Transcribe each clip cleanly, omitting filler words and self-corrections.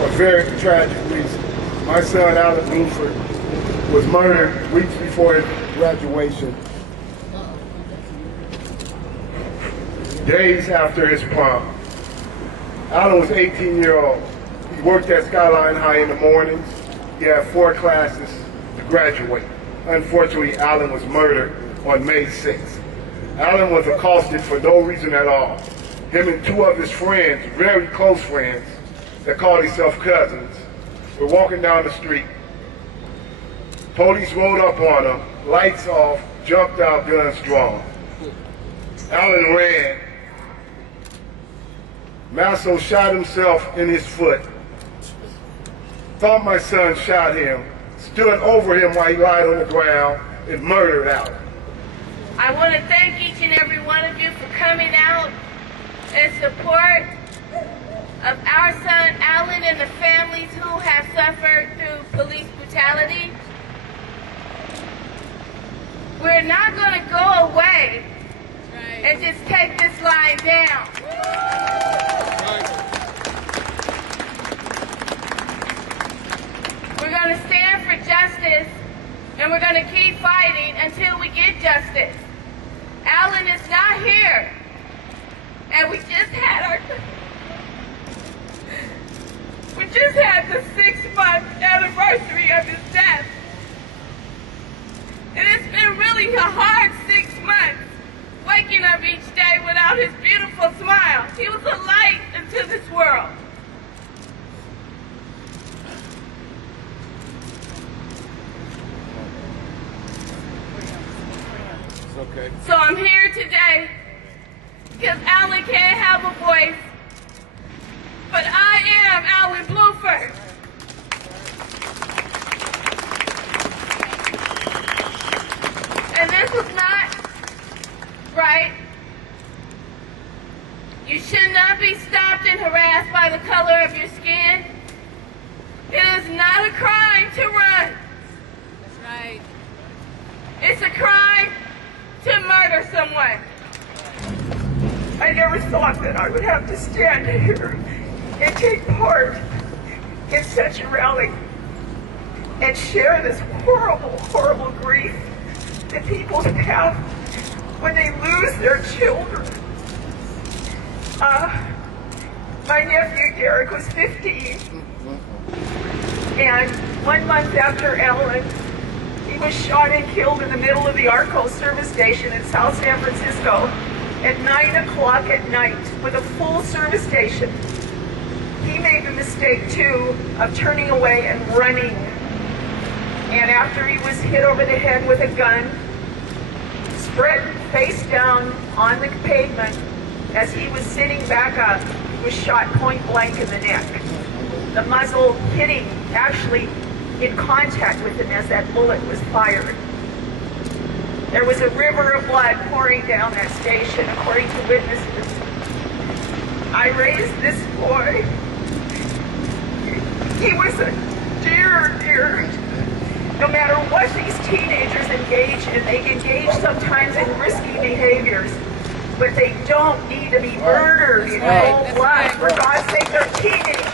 for a very tragic reason. My son, Alan Blueford, was murdered weeks before his graduation, days after his prom. Alan was 18 years old. He worked at Skyline High in the mornings. He had 4 classes to graduate. Unfortunately, Alan was murdered on May 6th. Alan was accosted for no reason at all. Him and 2 of his friends, very close friends, that called themselves cousins, were walking down the street. Police rolled up on them, lights off, jumped out, guns drawn. Alan ran. Masso shot himself in his foot. Thought my son shot him, stood over him while he lied on the ground, and murdered Alan. I want to thank each and every one of you for coming out in support of our son Alan and the families who have suffered through police brutality. We're not going to go away and just take this line down. We're going to stand for justice, and we're going to keep fighting until we get justice. Alan is not here, and we just had the 6-month anniversary of his death. And it's been really a hard 6 months, waking up each day without his beautiful smile. He was a light into this world. Okay. So I'm here today because Alan can't have a voice, but I am Alan Blueford. And this is not right. You should not be stopped and harassed by the color of your skin. It is not a crime to run. That's right. It's a crime to murder someone. I never thought that I would have to stand here and take part in such a rally and share this horrible, horrible grief that people have when they lose their children. My nephew Derek was 15, and 1 month after Alan, he was shot and killed in the middle of the Arco service station in South San Francisco at 9 o'clock at night with a full service station. He made the mistake, too, of turning away and running. And after he was hit over the head with a gun, spread face down on the pavement, as he was sitting back up, he was shot point blank in the neck. The muzzle hitting actually in contact with him as that bullet was fired. There was a river of blood pouring down that station, according to witnesses. I raised this boy. He was a dear, dear. No matter what these teenagers engage in, they engage sometimes in risky behaviors, but they don't need to be murdered in cold blood. For God's sake, they're teenagers.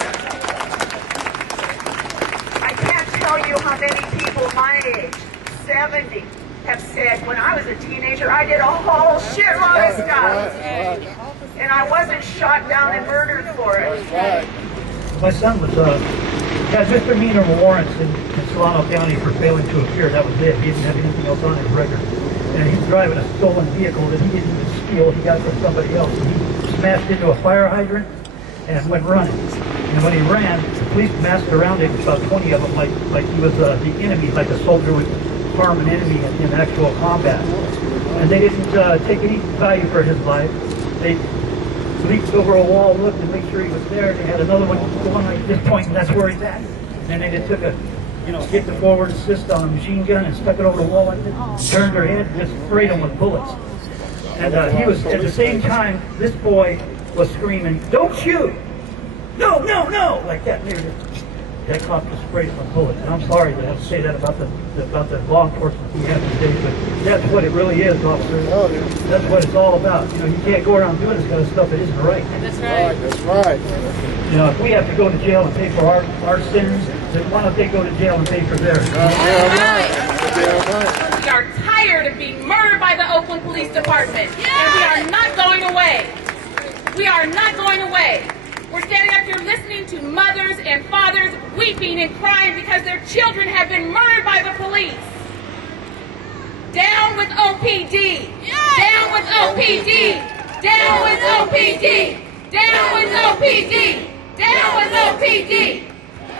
I can't tell you how many people my age, 70, have said, when I was a teenager, I did a whole shitload of stuff. And I wasn't shot down and murdered for it. My son was, had misdemeanor warrants in Solano County for failing to appear. That was it. He didn't have anything else on his record. And he was driving a stolen vehicle that he didn't even steal. He got from somebody else. He smashed into a fire hydrant and went running. And when he ran, the police massed around him, about 20 of them, like he was the enemy, like a soldier would harm an enemy in actual combat. And they didn't take any value for his life. They leaped over a wall, looked to make sure he was there. They had another one going like this point, and that's where he's at. And then they took a, kicked the forward assist on a machine gun and stuck it over the wall and turned her head and just sprayed him with bullets. And he was, at the same time, this boy was screaming, "Don't shoot! No, no, no!" Like that. That cop just sprayed him with bullets. And I'm sorry to have to say that about the law enforcement we have today, but that's what it really is, officer. That's what it's all about. You can't go around doing this kind of stuff that isn't right. That's right. That's right. You know, if we have to go to jail and pay for our sins, then why don't they go to jail and pay for theirs? We are tired of being murdered by the Oakland Police Department, and we are not going away. We are not going away. We're standing up here listening to mothers and fathers weeping and crying because their children have been murdered by the police. Down with OPD! Down with OPD! Down with OPD! Down with OPD! Down with OPD!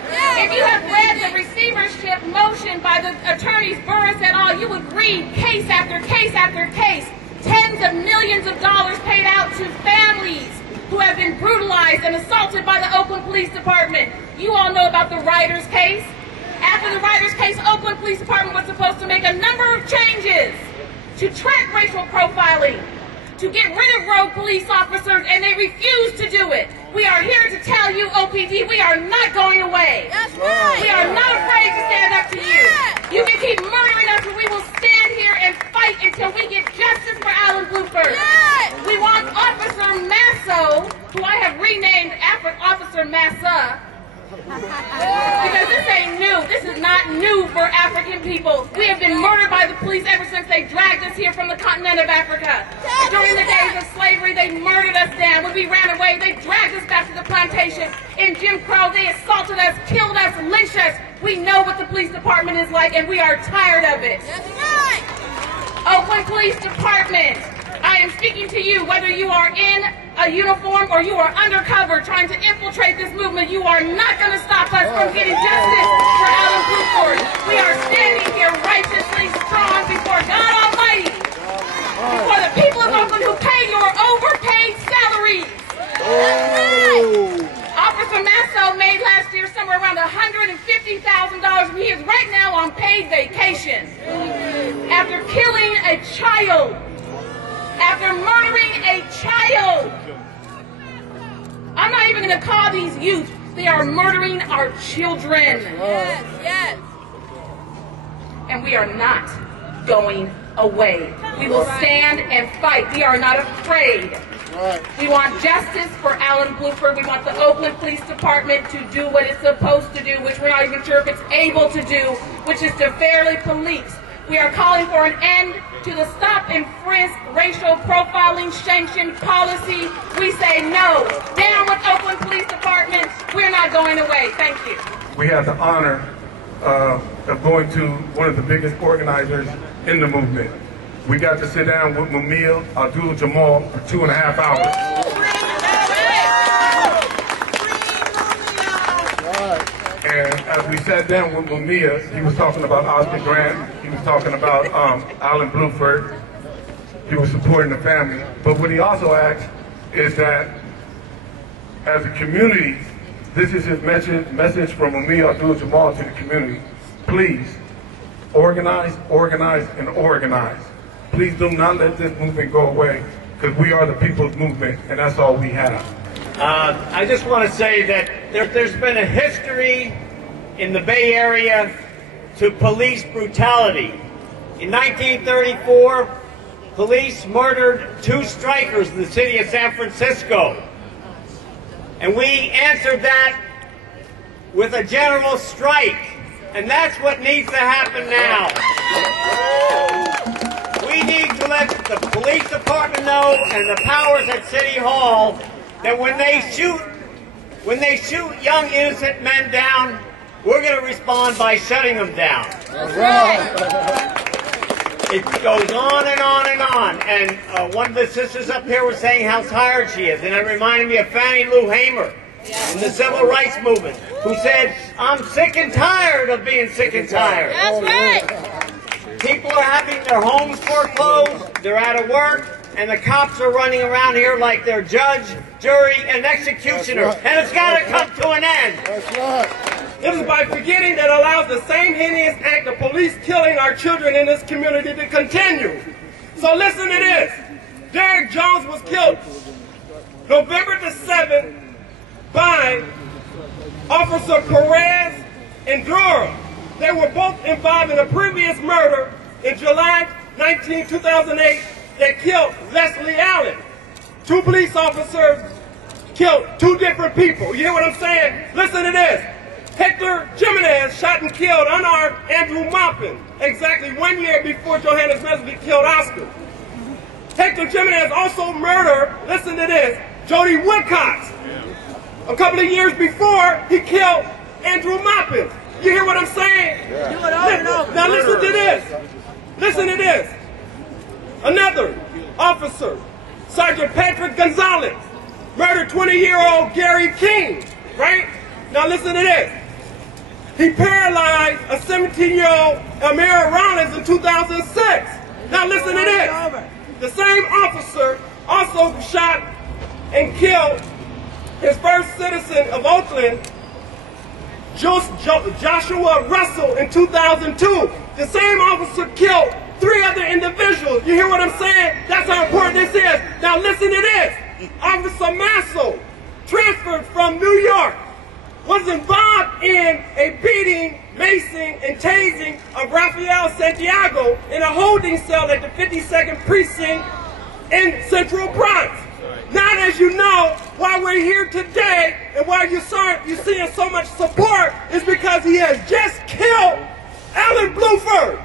If you have read the receivership motion by the attorneys Burris et al., you would read case after case after case. Tens of millions of dollars paid out to families who have been brutalized and assaulted by the Oakland Police Department. You all know about the Riders case. After the Riders case, Oakland Police Department was supposed to make a number of changes to track racial profiling, to get rid of rogue police officers, and they refused to do it. We are here to tell you, OPD, we are not going away. That's right. We are not afraid to stand up to you. You can keep murdering us, but we will stand here and fight until we get justice for Alan Blueford. We want Officer Masso, who I have renamed after Officer Massa, because this ain't new. This is not new for African people. We have been murdered by the police ever since they dragged us here from the continent of Africa. During the days of slavery, they murdered us down. When we ran away, they dragged us back to the plantation. In Jim Crow, they assaulted us, killed us, lynched us. We know what the police department is like, and we are tired of it. That's right. Oakland Police Department, I am speaking to you, whether you are in a uniform or you are undercover trying to infiltrate this movement. You are not going to stop us from getting justice for Alan Blueford. We are standing here righteously strong before God Almighty, before the people of Oakland who pay your overpaid salaries. Officer Masso made last year somewhere around $150,000. He is right now on paid vacation after killing a child. After murdering a child. I'm not even going to call these youth. They are murdering our children. Yes, yes. And we are not going away. We will stand and fight. We are not afraid. We want justice for Alan Blueford. We want the Oakland Police Department to do what it's supposed to do, which we're not even sure if it's able to do, which is to fairly police. We are calling for an end to the stop and frisk racial profiling sanctioned policy. We say no. Down with Oakland Police Department. We're not going away. Thank you. We have the honor of going to one of the biggest organizers in the movement. We got to sit down with Miguel Jamal for 2.5 hours. And as we sat down with Miguel, he was talking about Oscar Grant, he was talking about Alan Blueford, he was supporting the family. But what he also asked is that as a community, this is his message from Miguel Jamal to the community. Please, organize, organize, and organize. Please do not let this movement go away, because we are the people's movement, and that's all we have. I just want to say that there's been a history in the Bay Area to police brutality. In 1934, police murdered 2 strikers in the city of San Francisco. And we answered that with a general strike. And that's what needs to happen now. We need to let the police department know and the powers at City Hall that when they shoot young innocent men down, we're going to respond by shutting them down. It goes on and on and on. And one of the sisters up here was saying how tired she is, and it reminded me of Fannie Lou Hamer in the civil rights movement, who said, "I'm sick and tired of being sick and tired." That's right. People are having their homes foreclosed, they're out of work, and the cops are running around here like they're judge, jury, and executioner. And it's got to come to an end. That's right. It is by forgetting that allows the same heinous act of police killing our children in this community to continue. So listen to this. Derek Jones was killed November the 7th by Officer Perez and Durham. They were both involved in a previous murder in July 2008 that killed Leslie Allen. 2 police officers killed 2 different people. You hear what I'm saying? Listen to this. Hector Jimenez shot and killed unarmed Andrew Maupin exactly 1 year before Johannes Mehserle killed Oscar. Hector Jimenez also murdered, listen to this, Jody Woodcox. A couple of years before, he killed Andrew Maupin. You hear what I'm saying? Yeah. Now listen to this. Listen to this. Another officer, Sergeant Patrick Gonzalez, murdered 20-year-old Gary King, right? Now listen to this. He paralyzed a 17-year-old Amira Rollins in 2006. Now listen to this. The same officer also shot and killed his first citizen of Oakland, Joshua Russell, in 2002. The same officer killed 3 other individuals. You hear what I'm saying? That's how important this is. Now listen to this. Officer Masso, transferred from New York, was involved in a beating, macing, and tasing of Rafael Santiago in a holding cell at the 52nd Precinct in Central Bronx. Now, as you know, why we're here today and why you're seeing so much support is because he has just killed Alan Blueford.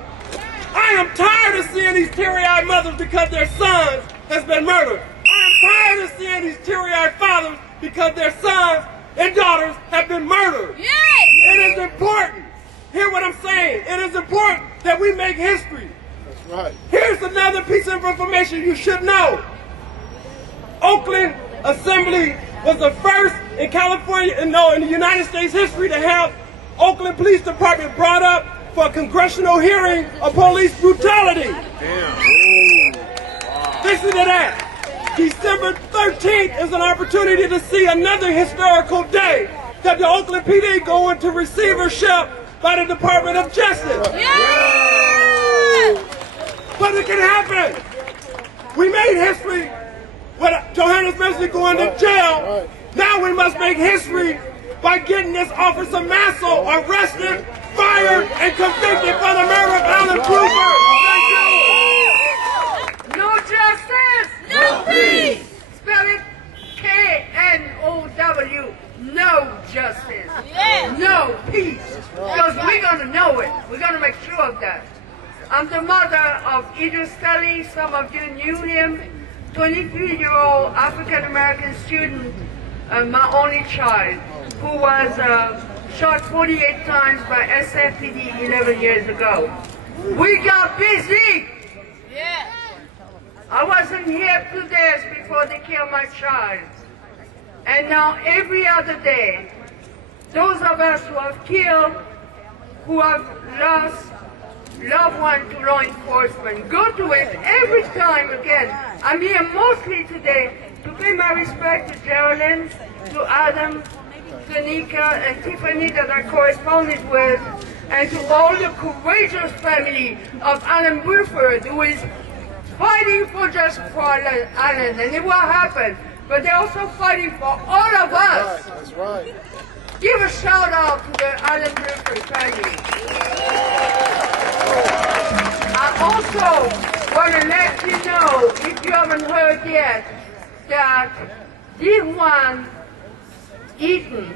I am tired of seeing these teary-eyed mothers because their sons has been murdered. I am tired of seeing these teary-eyed fathers because their sons and daughters have been murdered. It is important. Hear what I'm saying? It is important that we make history. That's right. Here's another piece of information you should know. Oakland Assembly was the first in California, in the United States history to have Oakland Police Department brought up for a congressional hearing of police brutality. Damn. Listen to that. December 13th is an opportunity to see another historical day that the Oakland PD go into receivership by the Department of Justice. But it can happen. We made history with Johannes Mehserle going to jail. Now we must make history by getting this Officer Masso arrested, fired, and convicted for the murder of Alan Blueford. Thank you. No justice. No peace. Spell it K-N-O-W. No justice. Yes. No peace. Because we're going to know it. We're going to make sure of that. I'm the mother of Idris Kelly. Some of you knew him. 23-year-old African-American student, my only child, who was shot 48 times by SFPD 11 years ago. We got busy. Yes. I wasn't here 2 days before they killed my child. And now every other day, those of us who have killed, who have lost loved ones to law enforcement, go to it every time again. I'm here mostly today to pay my respect to Geraldine, to Adam, to Nika and Tiffany that I corresponded with, and to all the courageous family of Alan Blueford, who is fighting for justice for Alan, and it will happen. But they're also fighting for all of us. That's right. Give a shout out to the Alan Blueford family. I also want to let you know, if you haven't heard yet, that D1 Eaton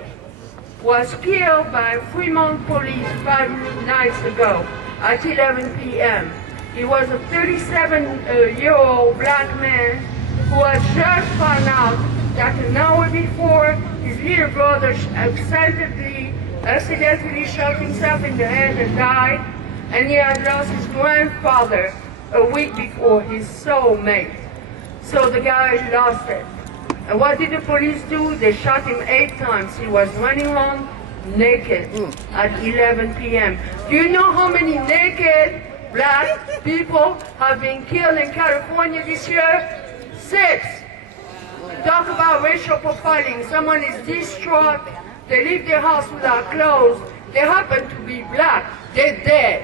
was killed by Fremont police 5 nights ago at 11 p.m. He was a 37-year-old black man who had just found out that an hour before his little brother accidentally shot himself in the head and died, and he had lost his grandfather a week before, his soulmate. So the guy lost it. And what did the police do? They shot him 8 times. He was running around naked at 11 p.m. Do you know how many naked black people have been killed in California this year? 6. Talk about racial profiling. Someone is distraught. They leave their house without clothes. They happen to be black. They're dead.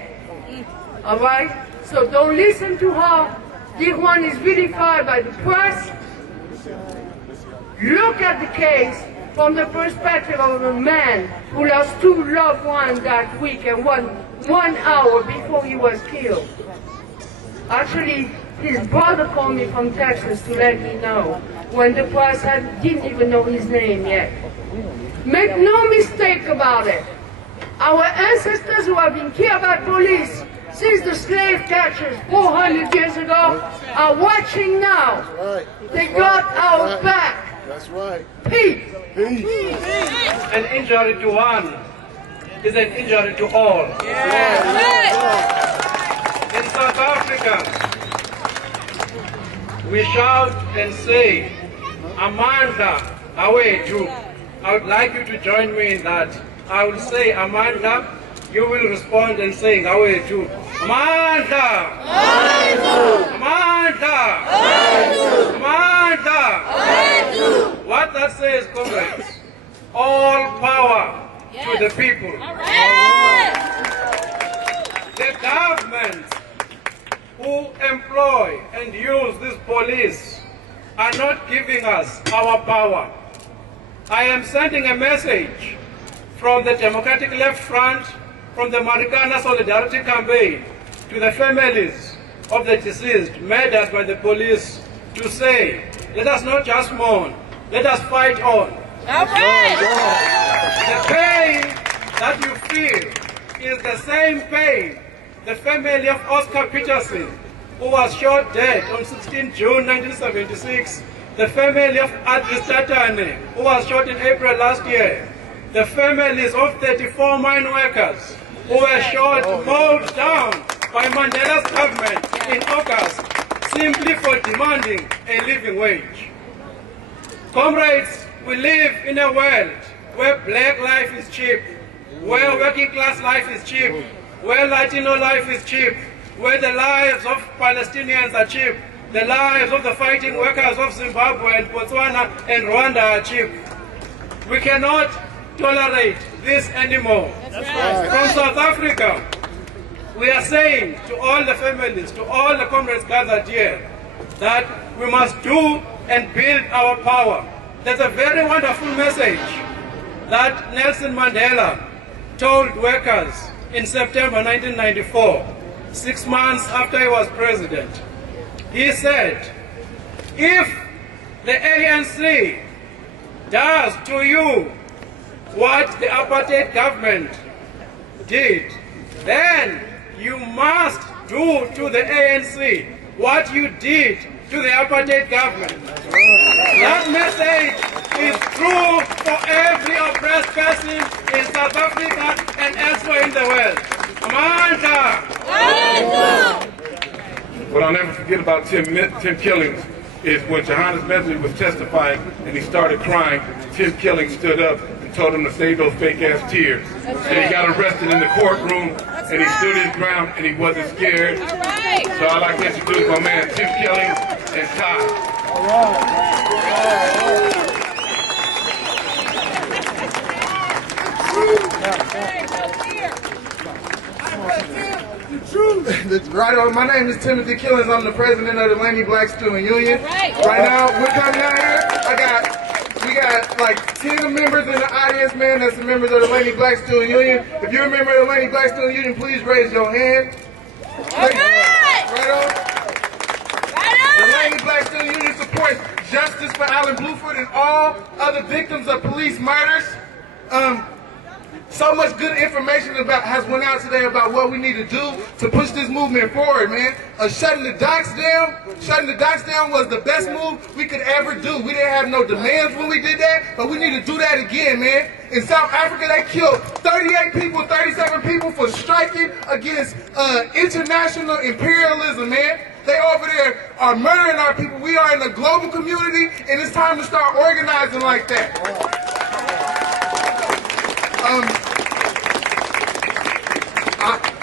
All right? So don't listen to how D1 is vilified by the press. Look at the case from the perspective of a man who lost 2 loved ones that week and 1 hour before he was killed. Actually, his brother called me from Texas to let me know when the press didn't even know his name yet. Make no mistake about it. Our ancestors who have been killed by police since the slave catchers 400 years ago are watching now. Right. They got our back. That's right. Peace. Peace. An injury to one is an injury to all. In South Africa, we shout and say, Amanda, away too. I would like you to join me in that. I will say, Amanda, you will respond and say, away too. Amanda! Amanda! Amanda! What that says, comrades, all power to the people. The government who employ and use this police are not giving us our power. I am sending a message from the Democratic Left Front, from the Marikana Solidarity Campaign, to the families of the deceased murdered by the police to say, let us not just mourn, let us fight on. The pain that you feel is the same pain the family of Oscar Peterson, who was shot dead on 16 June 1976, the family of Adri Statane, who was shot in April last year, the families of 34 mine workers who were shot, mowed down by Mandela's government in August, simply for demanding a living wage. Comrades, we live in a world where black life is cheap, where working class life is cheap, where Latino life is cheap, where the lives of Palestinians are cheap, the lives of the fighting workers of Zimbabwe and Botswana and Rwanda are cheap. We cannot tolerate this anymore. From South Africa, we are saying to all the families, to all the comrades gathered here, that we must do and build our power. There's a very wonderful message that Nelson Mandela told workers in September 1994, 6 months after he was president. He said, if the ANC does to you what the apartheid government did, then you must do to the ANC what you did to the apartheid government. That message is true for every oppressed person in South Africa and elsewhere in the world. Amanda! What I'll never forget about Tim Killings is when Johannes Mehserle was testifying and he started crying, Tim Killings stood up and told him to save those fake-ass tears. And he got arrested in the courtroom and he stood his ground and he wasn't scared. So I'd like to introduce my man Tim Killings and Todd. Right on. My name is Timothy Killings. I'm the president of the Laney Black Student Union. Right now, we're coming out here. We got like 10 members in the audience, man, that's the members of the Laney Black Student Union. If you're a member of the Laney Black Student Union, please raise your hand. Right on. The Laney Black Student Union supports justice for Alan Blueford and all other victims of police murders. So much good information has went out today about what we need to do to push this movement forward, man. Shutting the docks down was the best move we could ever do. We didn't have no demands when we did that, but we need to do that again, man. In South Africa, they killed 38 people, 37 people for striking against international imperialism, man. They over there are murdering our people. We are in a global community, and it's time to start organizing like that.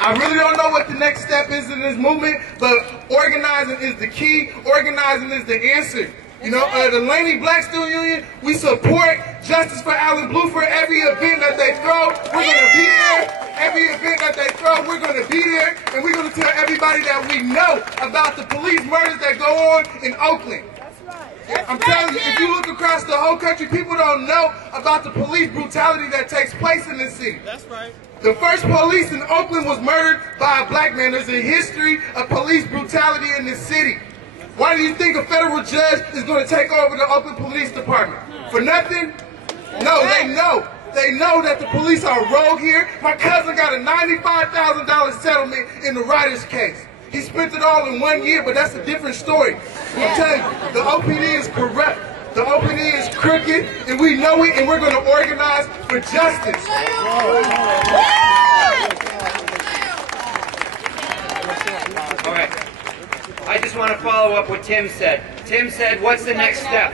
I really don't know what the next step is in this movement, but organizing is the key. Organizing is the answer. You know, the Laney Black Student Union, we support justice for Alan Blueford. Every event that they throw, we're going to be there. Every event that they throw, we're going to be there. And we're going to tell everybody that we know about the police murders that go on in Oakland. I'm telling you, if you look across the whole country, people don't know about the police brutality that takes place in this city. That's right. The first police in Oakland was murdered by a black man. There's a history of police brutality in this city. Why do you think a federal judge is going to take over the Oakland Police Department? For nothing? No, they know. They know that the police are rogue here. My cousin got a $95,000 settlement in the Riders case. He spent it all in 1 year, but that's a different story. I'm telling you, the OPD is corrupt. The OPD is crooked, and we know it, and we're going to organize for justice. All right. I just want to follow up what Tim said. Tim said, what's the next step?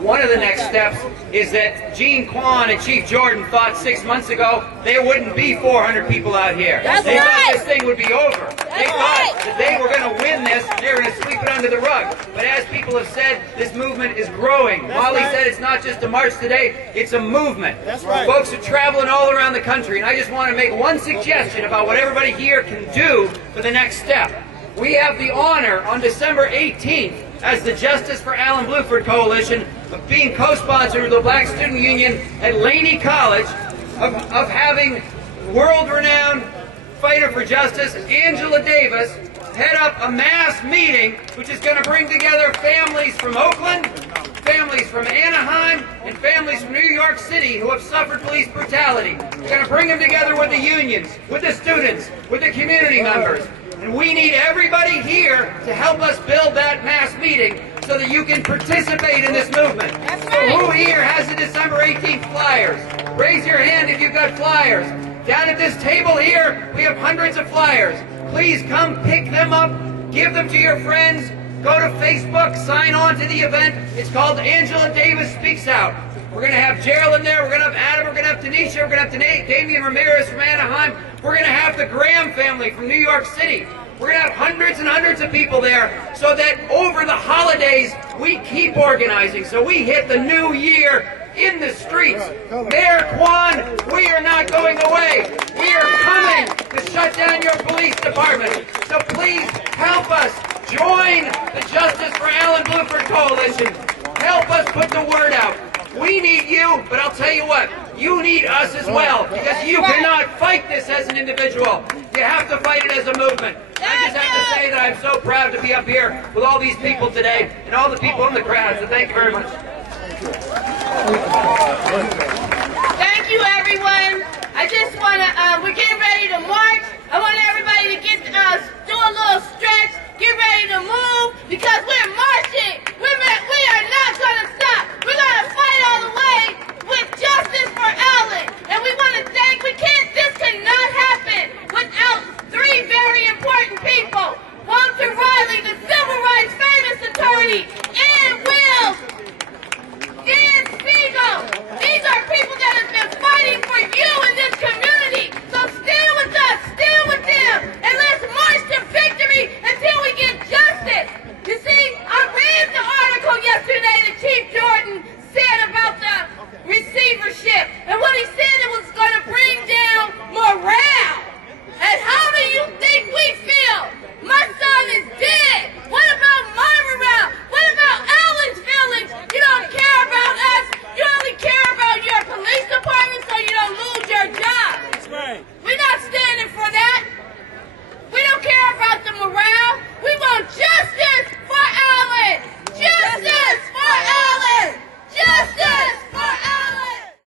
One of the next steps is that Gene Kwan and Chief Jordan thought 6 months ago there wouldn't be 400 people out here. They thought this thing would be over. They thought that they were going to win this, they were going to sweep it under the rug. But as people have said, this movement is growing. Molly said it's not just a march today, it's a movement. Folks are traveling all around the country, and I just want to make one suggestion about what everybody here can do for the next step. We have the honor on December 18th as the Justice for Alan Blueford Coalition of being co-sponsored with the Black Student Union at Laney College of having world-renowned fighter for justice Angela Davis head up a mass meeting which is going to bring together families from Oakland, families from Anaheim, and families from New York City who have suffered police brutality. We're going to bring them together with the unions, with the students, with the community members. And we need everybody here to help us build that mass meeting so that you can participate in this movement. So who here has the December 18th flyers? Raise your hand if you've got flyers. Down at this table here, we have hundreds of flyers. Please come pick them up, give them to your friends, go to Facebook, sign on to the event. It's called Angela Davis Speaks Out. We're going to have Geraldine there, we're going to have Adam, we're going to have Tanisha, we're going to have Damian Ramirez from Anaheim, we're going to have the Graham family from New York City. We're going to have hundreds and hundreds of people there so that over the holidays we keep organizing. So we hit the new year in the streets. Mayor Kwan, we are not going away. We are coming to shut down your police department. So please help us. Join the Justice for Alan Blueford Coalition. Help us put the word out. We need you, but I'll tell you what, you need us as well, because you cannot fight this as an individual. You have to fight it as a movement. I just have to say that I'm so proud to be up here with all these people today, and all the people in the crowd, so thank you very much. Thank you, everyone.